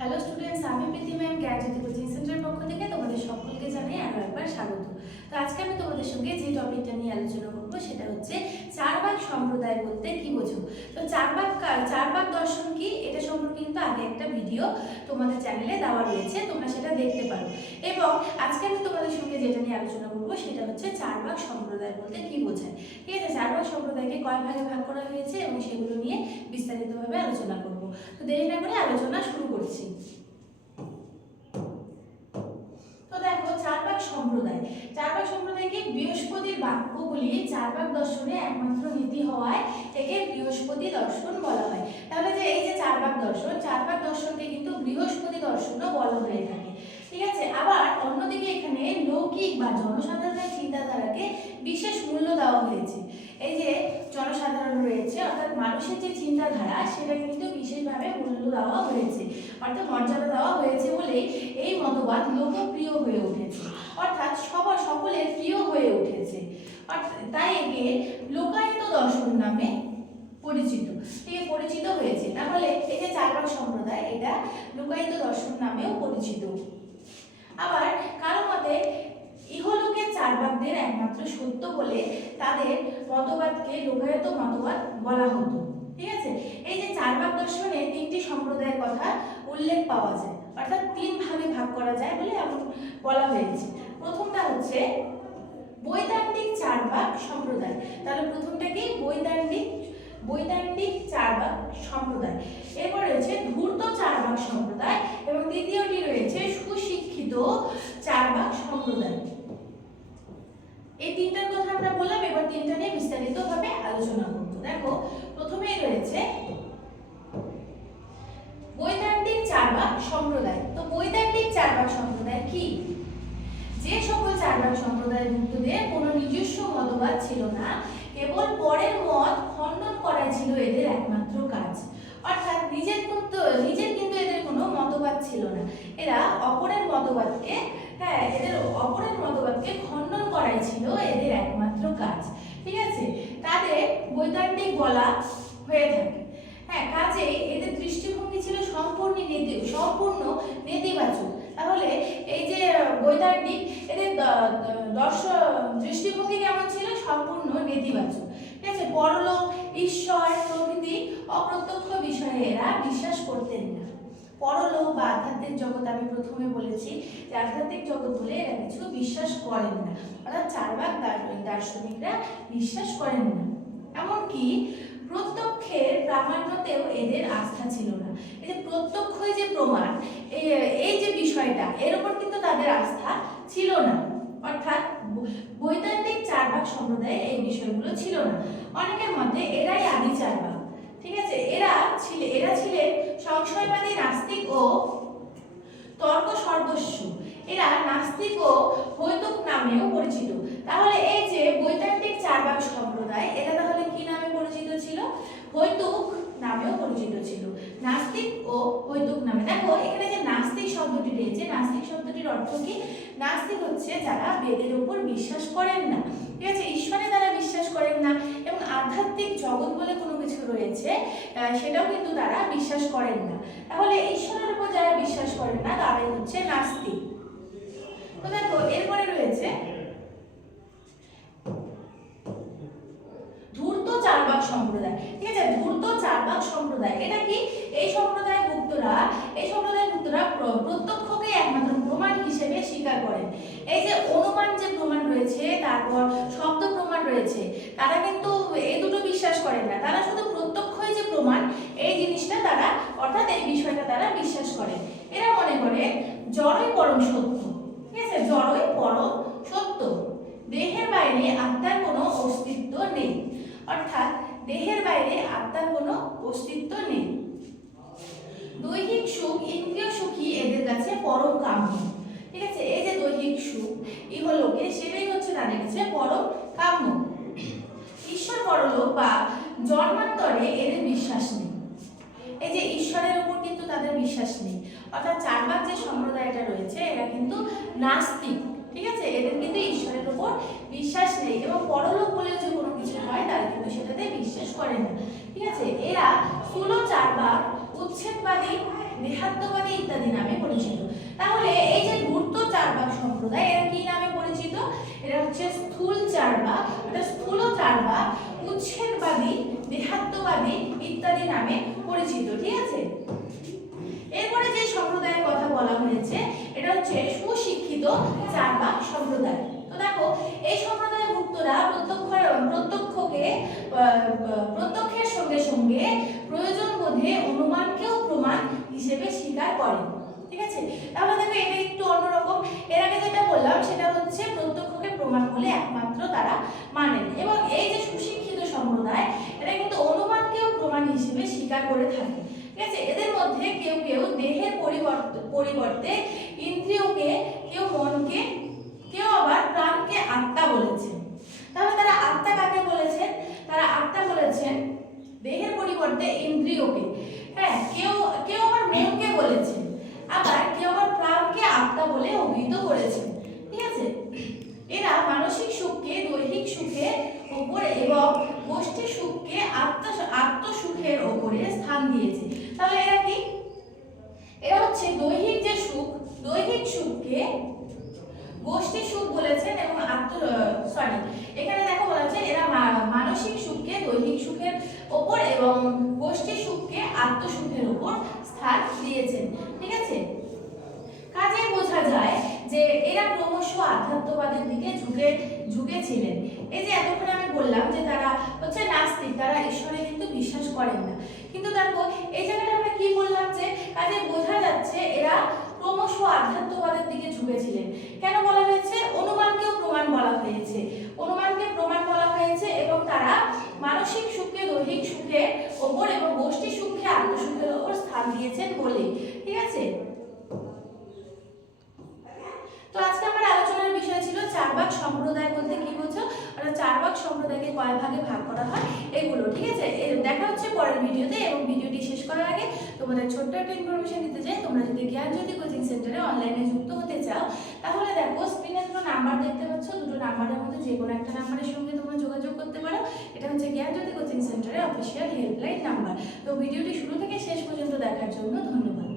Hello students আমি প্রীতি ma'am গ্যাজেটি coaching সেন্টারের পক্ষ থেকে তোমাদের সকলকে জানাই আরও একবার স্বাগত। তো আজকে আমি তোমাদের সঙ্গে যে টপিকটা নিয়ে আলোচনা করব, সেটা হচ্ছে চারবাক সম্প্রদায় বলতে কি বোঝো? তো চারবাক চারবাক দর্শন কি? এটা কিন্তু আগে একটা ভিডিও তোমাদের চ্যানেলে দেওয়া রয়েছে, তোমরা সেটা দেখতে পারো। এবং আজকে আমি তোমাদের সঙ্গে যেটা নিয়ে আলোচনা করব, সেটা হচ্ছে চারবাগ সম্প্রদায় বলতে কি বোঝায়। ঠিক আছে? চারবাগ সম্প্রদায়কে কয় ভাগে ভাগ করা হয়েছে এবং সেগুলো নিয়ে বিস্তারিতভাবে আলোচনা করব। তো দেরি না করে আলোচনা শুরু করছি। তো দেখো সম্প্রদায়। সম্প্রদায়কে বৃহস্পতির বাক্যগুলি চারবাগ দর্শনে একমাত্র নীতি হওয়ায় একে বৃহস্পতি দর্শন বলা হয় তাহলে যে এই যে চারবাগ দর্শন চারবাগ দর্শনকে কিন্তু বৃহস্পতি দর্শনও বলা হয়ে থাকে। ঠিক আছে? আবার অন্যদিকে এখানে লৌকিক বা জনসাধারণের চিন্তাধারাকে বিশেষ মূল্য দেওয়া হয়েছে। এই যে জনসাধারণ রয়েছে, অর্থাৎ মানুষের যে চিন্তাধারা সেটা কিন্তু বিশেষভাবে মূল্য দেওয়া হয়েছে। অর্থাৎ মর্যাদা দেওয়া হয়েছে বলেই এই মতবাদ লোকপ্রিয় হয়ে উঠেছে। অর্থাৎ সবার সকলের প্রিয় হয়ে উঠেছে। অর্থাৎ তাই একে লোকায়ত দর্শন নামে পরিচিত। ঠিক পরিচিত হয়েছে। তাহলে এই যে চারবাগ সম্প্রদায়, এটা লোকায়ত দর্শন নামেও পরিচিত। আবার কারও মতে ইহলোকের চারবাগদের একমাত্র সত্য বলে তাদের মতবাদকে লোকায়ত মতবাদ বলা হতো। ঠিক আছে? এই যে চারবাগ দর্শনে তিনটি সম্প্রদায়ের কথা উল্লেখ পাওয়া যায়, অর্থাৎ তিন ভাগে ভাগ করা যায় বলে এমন বলা হয়েছে। প্রথমটা হচ্ছে বৈদান্তিক চারবাগ সম্প্রদায়। তাহলে প্রথমটা কি? বৈদান্তিক বৈদান্তিক চারবাগ সম্প্রদায়। এরপর রয়েছে ধূর্ত চারবাগ সম্প্রদায় এবং তৃতীয়টি রয়েছে সুশিক্ষিত চারবাগ সম্প্রদায়। এই তিনটার কথা আমরা বললাম, এবার তিনটা নিয়ে বিস্তারিতভাবে আলোচনা করব। দেখো, প্রথমেই রয়েছে বৈদান্তিক চারবাগ সম্প্রদায়। তো বৈদান্তিক চারবাগ সম্প্রদায় কি? যে সকল চারবাগ সম্প্রদায়ের ভুক্তদের কোনো নিজস্ব মতবাদ ছিল না, কেবল পরের মত করাই ছিল এদের একমাত্র কাজ। অর্থাৎ নিজের কিন্তু নিজের কিন্তু এদের কোনো মতবাদ ছিল না। এরা অপরের মতবাদকে হ্যাঁ এদের অপরের মতবাদকে খণ্ডন করাই ছিল এদের একমাত্র কাজ। ঠিক আছে? তাদের বৈদান্তিক বলা হয়ে থাকে। হ্যাঁ কাজে এদের দৃষ্টিভঙ্গি ছিল সম্পূর্ণ নীতি, সম্পূর্ণ নেতিবাচক। তাহলে এই যে বৈদান্তিক এদের দ- দ- দৃষ্টিভঙ্গি কেমন ছিল? সম্পূর্ণ নেতিবাচক। ঠিক আছে? পরলোক ঈশ্বর প্রকৃতি অপ্রত্যক্ষ বিষয়ে এরা বিশ্বাস করতেন না। পরলোক বা আধ্যাত্মিক জগৎ আমি প্রথমে বলেছি যে আধ্যাত্মিক জগৎ বলে এরা কিছু বিশ্বাস করেন না। অর্থাৎ চারবাক দার- দার্শনিকরা বিশ্বাস করেন না। এমনকি প্রত্যক্ষের প্রামাণ্যতেও এদের আস্থা ছিল না। এই যে প্রত্যক্ষই যে প্রমাণ, এই যে বিষয়টা, এর উপর কিন্তু তাদের আস্থা ছিল না অর্থাৎ ব- বৈদান্তিক সম্প্রদায়ে এই বিষয়গুলো ছিল না। অনেকের মধ্যে এরাই আদি চারবাক ঠিক আছে? এরা ছিল এরা ছিলেন সংশয়বাদী নাস্তিক ও তর্ক সর্বস্ব এরা নাস্তিক ও হৈতুক নামেও পরিচিত। তাহলে এই যে বৈদান্তিক চারবাক সম্প্রদায় এরা তাহলে কি নামে পরিচিত ছিল? হৈতুক নামেও পরিচিত ছিল। নাস্তিক ও হৈতুক নামে। দেখো, এখানে যে নাস্তিক শব্দটি রয়েছে, নাস্তিক শব্দটির অর্থ কি? নাস্তিক হচ্ছে যারা বেদের উপর বিশ্বাস করেন না। ঠিক আছে? ঈশ্বরে তারা বিশ্বাস করেন না এবং আধ্যাত্মিক জগৎ বলে কোনো কিছু রয়েছে সেটাও কিন্তু তারা বিশ্বাস করেন না। তাহলে ঈশ্বরের উপর যারা বিশ্বাস করেন না তারাই হচ্ছে নাস্তিক। তো দেখো, এরপরে রয়েছে, ধূর্ত চারবাক সম্প্রদায়। ঠিক আছে? ধূর্ত চারবাক সম্প্রদায়। এটা কি? এই সম্প্রদায় ভুক্তরা এই সম্প্রদায় ভুক্তরা প্র- প্রত্যক্ষকে একমাত্র প্রমাণ হিসেবে স্বীকার করেন। এই যে, অনুমান যে প্রমাণ তারপর শব্দ প্রমাণ রয়েছে। তারা কিন্তু এই দুটো বিশ্বাস করেন না। তারা শুধু প্রত্যক্ষই যে প্রমাণ, এই জিনিসটা তারা, অর্থাৎ এই বিষয়টা তারা বিশ্বাস করেন। এরা মনে করে, জড়ই পরম সত্য। ঠিক আছে? জড়ই পরম সত্য। দেহের বাইরে আত্মার কোনো অস্তিত্ব নেই। অর্থাৎ, দেহের বাইরে আত্মার কোনো অস্তিত্ব নেই। দৈহিক সুখ, ইন্দ্রিয় সুখী এদের কাছে পরম কাম্য। ঠিক আছে? এই যে দৈহিক সুখ, ইহলোকে সেটাই তাদের কাছে পরম কাম্য। ঈশ্বর পরলোক বা জন্মান্তরে এদের বিশ্বাস নেই। এই যে ঈশ্বরের উপর কিন্তু তাদের বিশ্বাস নেই। অর্থাৎ চারবাক যে সম্প্রদায়টা রয়েছে, এরা কিন্তু নাস্তিক, ঠিক আছে? এদের কিন্তু ঈশ্বরের উপর বিশ্বাস নেই এবং পরলোক বলে যে কোনো কিছু হয়, তারা কিন্তু সেটাতে বিশ্বাস করে না, ঠিক আছে? এরা স্থূল চারবাক উচ্ছেদবাদী, দেহাত্মবাদী ইত্যাদি চারবাক সম্প্রদায়। এরা কি নামে পরিচিত? এরা হচ্ছে স্থূল চারবাক এটা স্থূল চারবাক উচ্ছেদবাদী, দেহাত্মবাদী ইত্যাদি নামে পরিচিত, ঠিক আছে? এরপরে যে সম্প্রদায়ের কথা বলা হয়েছে, এটা হচ্ছে সুশিক্ষিত চারবাক সম্প্রদায়। তো দেখো, এই সম্প্রদায়ের ভুক্তরা প্রত্যক্ষ, প্রত্যক্ষকে প্রত্যক্ষের সঙ্গে সঙ্গে প্রয়োজন বোধে অনুমানকেও প্রমাণ হিসেবে স্বীকার করেন। ঠিক আছে? তাহলে দেখো, এটা একটু অন্যরকম। এর আগে যেটা বললাম, সেটা হচ্ছে প্রত্যক্ষকে প্রমাণ বলে একমাত্র তারা মানেন। এবং এই যে সুশিক্ষিত সম্প্রদায়, এটা কিন্তু অনুমানকেও প্রমাণ হিসেবে স্বীকার করে থাকে। ঠিক আছে? এদের মধ্যে কেউ কেউ দেহের পরিবর্তে পরিবর্তে ইন্দ্রিয়কে, কেউ মনকে, কেউ আবার প্রাণকে আত্মা বলেছেন। তাহলে তারা আত্মা কাকে বলেছেন? তারা আত্মা বলেছেন দেহের পরিবর্তে ইন্দ্রিয়কে হ্যাঁ কেউ কেউ আবার মনকে বলেছেন আবার কেউ আবার প্রাণকে আত্মা বলে অভিহিত করেছেন ঠিক আছে এরা মানসিক সুখকে দৈহিক সুখের উপর এবং গোষ্ঠী সুখকে আত্ম, আত্মসুখের ওপরে স্থান দিয়েছে। তাহলে এরা কি? এরা হচ্ছে দৈহিক যে সুখ, দৈহিক সুখকে গোষ্ঠী সুখ বলেছেন এবং আত্ম সরি এখানে দেখো বলা হচ্ছে এরা মানসিক সুখকে দৈহিক সুখের ওপর এবং গোষ্ঠী সুখকে আত্মসুখের ওপর স্থান দিয়েছেন। ঠিক আছে কাজে বোঝা যায় যে এরা ক্রমশ আধ্যাত্মবাদের দিকে ঝুঁকে ঝুঁকেছিলেন এই যে এতক্ষণ আমি বললাম যে তারা হচ্ছে নাস্তিক, তারা ঈশ্বরে কিন্তু বিশ্বাস করেন না। কিন্তু দেখো, এই জায়গাটা আমরা কি বললাম যে, কাজে বোঝা যাচ্ছে এরা ক্রমশ আধ্যাত্মবাদের দিকে ঝুঁকেছিলেন কেন বলা হয়েছে? অনুমানকেও প্রমাণ বলা হয়েছে। অনুমানকে প্রমাণ বলা হয়েছে এবং তারা মানসিক সুখকে, দৈহিক সুখের ওপর এবং গোষ্ঠী সুখকে, আত্মসুখের ওপর স্থান দিয়েছেন বলে। ঠিক আছে তো আজকে আমার আলোচনার বিষয় ছিল চারবাক সম্প্রদায় বলতে কি বোঝো? অর্থাৎ চারবাক সম্প্রদায়কে কয় ভাগে ভাগ করা হয়? এগুলো, ঠিক আছে? দেখা হচ্ছে পরের ভিডিওতে এবং ভিডিওটি শেষ করার আগে তোমাদের ছোট্ট একটা ইনফরমেশন দিতে চাই। তোমরা যদি জ্ঞানজ্যোতি কোচিং সেন্টারে অনলাইনে যুক্ত হতে চাও, তাহলে দেখো স্ক্রিনে দুটো নাম্বার দেখতে পাচ্ছ। দুটো নাম্বারের মধ্যে যে কোনো একটা নাম্বারের সঙ্গে তোমরা যোগাযোগ করতে পারো। এটা হচ্ছে জ্ঞানজ্যোতি কোচিং সেন্টারের অফিসিয়াল হেল্পলাইন নাম্বার তো ভিডিওটি শুরু থেকে শেষ পর্যন্ত দেখার জন্য ধন্যবাদ।